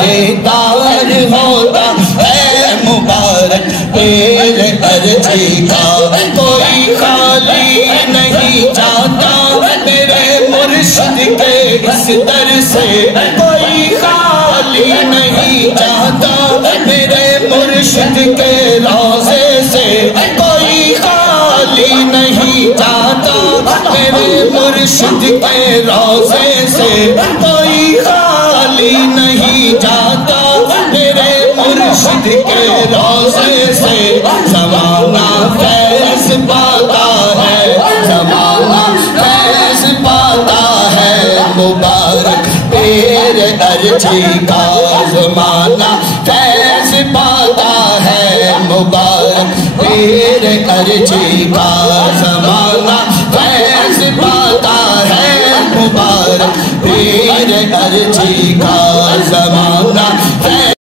دیدار ہوتا ہے مبارک پیر ارجی کا کوئی خالی نہیں جاتا میرے مرشد کے اس در سے کوئی خالی نہیں جاتا میرے مرشد کے روضے سے کوئی خالی نہیں جاتا میرے مرشد کے روضے سے کوئی خالی نہیں جاتا میرے مرشد کے روضے سے زمانہ فیض پاتا ہے زمانہ فیض پاتا ہے مبارک پیر ارجی کا زمانہ فیض پاتا ہے مبارک پیر ارجی کا زمانہ فیض پاتا ہے مبارک پیر ارجی کا زمانہ